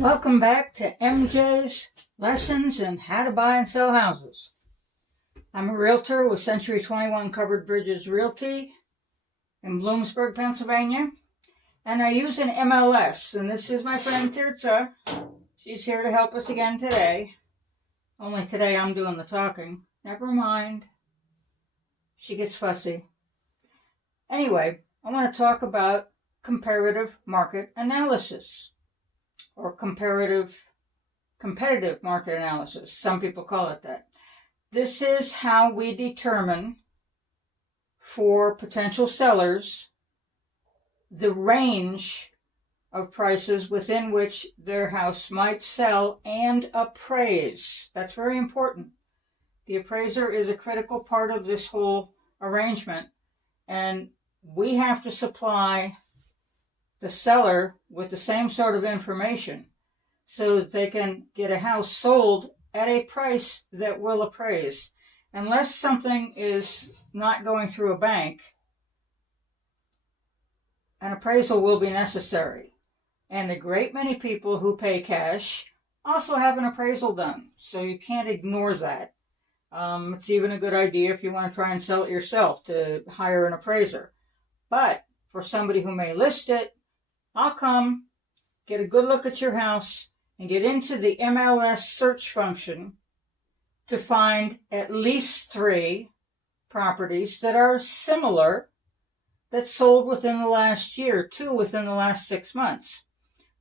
Welcome back to MJ's Lessons in How to Buy and Sell Houses. I'm a realtor with Century 21 Covered Bridges Realty in Bloomsburg, Pennsylvania. And I use an MLS. And this is my friend Tirza. She's here to help us again today. Only today I'm doing the talking. Never mind. She gets fussy. Anyway, I want to talk about comparative market analysis. Or competitive market analysis. Some people call it that. This is how we determine for potential sellers the range of prices within which their house might sell and appraise. That's very important. The appraiser is a critical part of this whole arrangement, and we have to supply the seller with the same sort of information so that they can get a house sold at a price that will appraise. Unless something is not going through a bank, an appraisal will be necessary. And a great many people who pay cash also have an appraisal done, so you can't ignore that. It's even a good idea if you want to try and sell it yourself to hire an appraiser. But for somebody who may list it, I'll come, get a good look at your house, and get into the MLS search function to find at least 3 properties that are similar that sold within the last year, 2 within the last 6 months.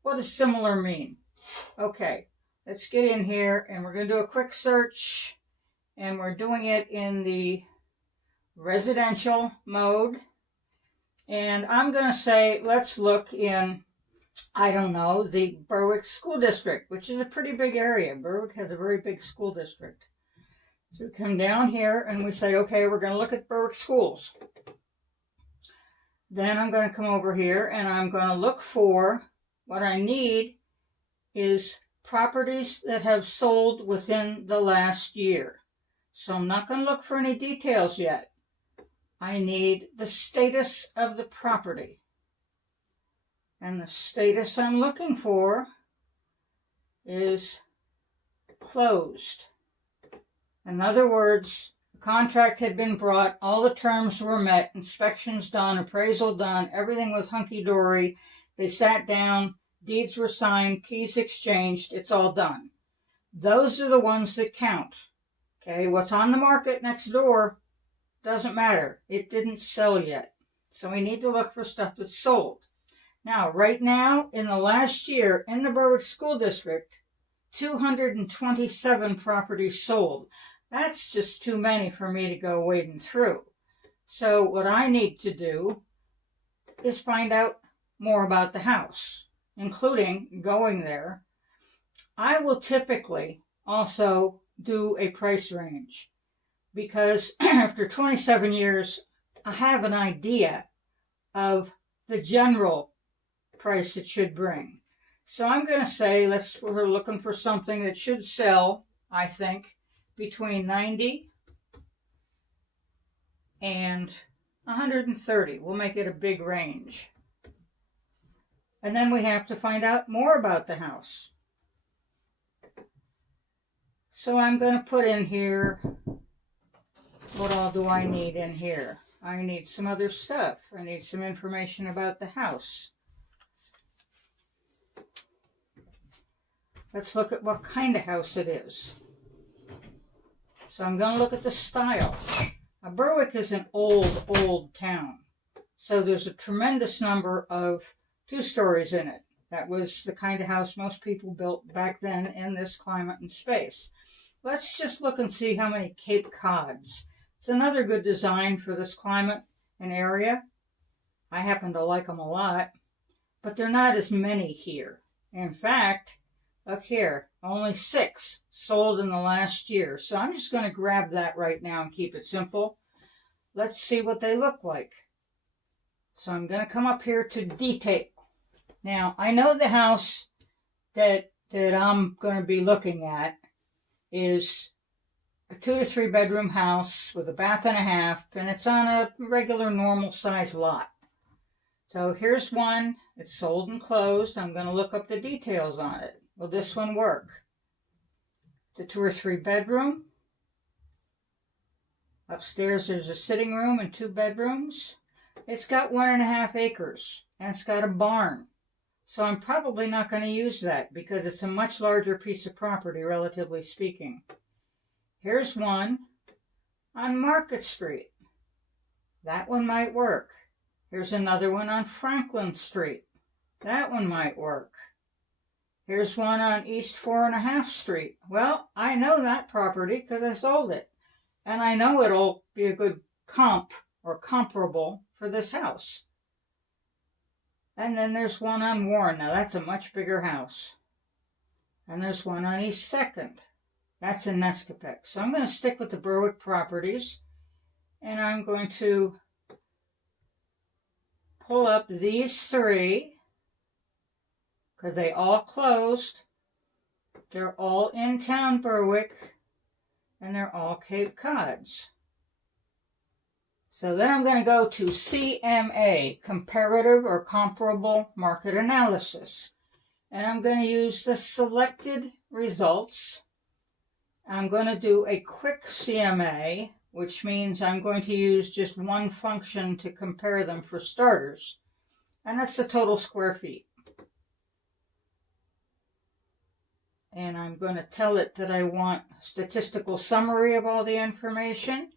What does similar mean? Okay, let's get in here, and we're going to do a quick search, and we're doing it in the residential mode. And I'm going to say, let's look in, I don't know, the Berwick School District, which is a pretty big area. Berwick has a very big school district. So we come down here and we say, okay, we're going to look at Berwick schools. Then I'm going to come over here and I'm going to look for, what I need is properties that have sold within the last year. So I'm not going to look for any details yet. I need the status of the property. And the status I'm looking for is closed. In other words, the contract had been brought, all the terms were met, inspections done, appraisal done, everything was hunky-dory. They sat down, deeds were signed, keys exchanged, it's all done. Those are the ones that count. Okay, what's on the market next door doesn't matter. It didn't sell yet. So we need to look for stuff that's sold. Now, right now, in the last year, in the Berwick School District, 227 properties sold. That's just too many for me to go wading through. So what I need to do is find out more about the house, including going there. I will typically also do a price range, because after 27 years, I have an idea of the general price it should bring. So I'm going to say, we're looking for something that should sell, I think, between 90 and 130. We'll make it a big range. And then we have to find out more about the house. So I'm going to put in here, what all do I need in here? I need some other stuff. I need some information about the house. Let's look at what kind of house it is. So I'm going to look at the style. Now, Berwick is an old town. So there's a tremendous number of 2-stories in it. That was the kind of house most people built back then in this climate and space. Let's just look and see how many Cape Cods. It's another good design for this climate and area. I happen to like them a lot, but they're not as many here. In fact, look here, only 6 sold in the last year. So I'm just going to grab that right now and keep it simple. Let's see what they look like. So I'm going to come up here to detail. Now, I know the house that I'm going to be looking at is a 2 to 3 bedroom house with a bath and a half, and it's on a regular normal size lot. So here's one. It's sold and closed. I'm going to look up the details on it. Will this one work? It's a 2 or 3 bedroom. Upstairs there's a sitting room and 2 bedrooms. It's got 1.5 acres and it's got a barn. So I'm probably not going to use that because it's a much larger piece of property, relatively speaking. Here's one on Market Street. That one might work. Here's another one on Franklin Street. That one might work. Here's one on East 4.5 Street. Well, I know that property because I sold it. And I know it'll be a good comp or comparable for this house. And then there's one on Warren. Now that's a much bigger house. And there's one on East 2nd. That's in Nescopec. So I'm going to stick with the Berwick properties. And I'm going to pull up these 3 because they all closed. They're all in town Berwick and they're all Cape Cods. So then I'm going to go to CMA, Comparative or Comparable Market Analysis. And I'm going to use the selected results. I'm going to do a quick CMA, which means I'm going to use just one function to compare them for starters. And that's the total square feet. And I'm going to tell it that I want a statistical summary of all the information.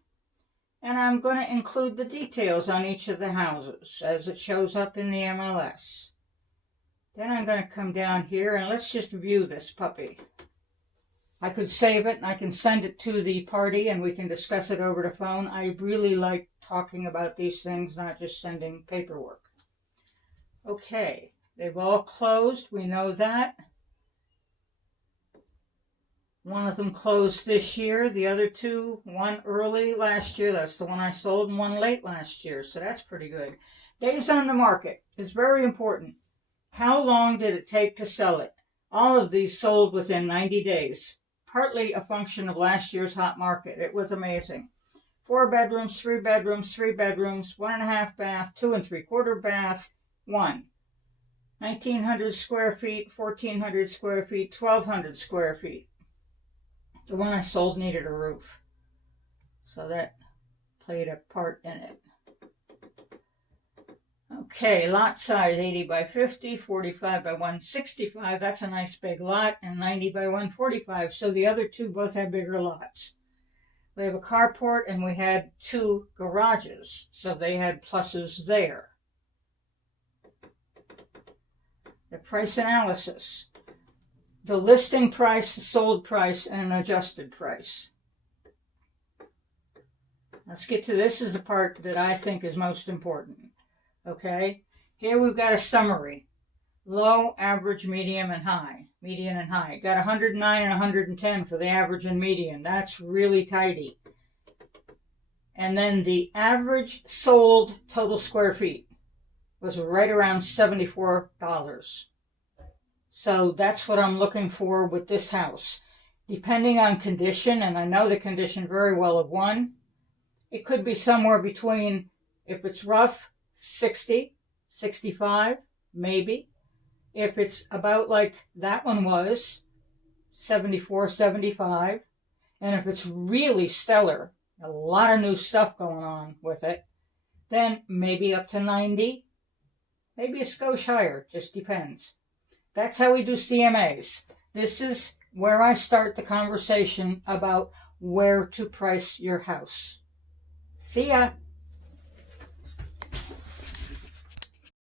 And I'm going to include the details on each of the houses as it shows up in the MLS. Then I'm going to come down here and let's just view this puppy. I could save it and I can send it to the party and we can discuss it over the phone. I really like talking about these things, not just sending paperwork. Okay, they've all closed. We know that. One of them closed this year. The other 2, one early last year. That's the one I sold, and one late last year. So that's pretty good. Days on the market is very important. How long did it take to sell it? All of these sold within 90 days. Partly a function of last year's hot market. It was amazing. 4 bedrooms, 3 bedrooms, 3 bedrooms, 1.5 bath, 2 3/4 bath, 1. 1,900 square feet, 1,400 square feet, 1,200 square feet. The one I sold needed a roof, so that played a part in it. Okay, lot size 80 by 50, 45 by 165. That's a nice big lot, and 90 by 145. So the other 2 both have bigger lots. We have a carport, and we had 2 garages, so they had pluses there. The price analysis. The listing price, the sold price, and an adjusted price. Let's get to this is the part that I think is most important. Okay, here we've got a summary. Low, average, medium, and high. Median and high. Got 109 and 110 for the average and median. That's really tidy. And then the average sold total square feet was right around $74. So that's what I'm looking for with this house. Depending on condition, and I know the condition very well of one, it could be somewhere between, if it's rough, 60, 65, maybe. If it's about like that one was, 74, 75. And if it's really stellar, a lot of new stuff going on with it, then maybe up to 90, maybe a skosh higher, just depends. That's how we do CMAs. This is where I start the conversation about where to price your house. See ya.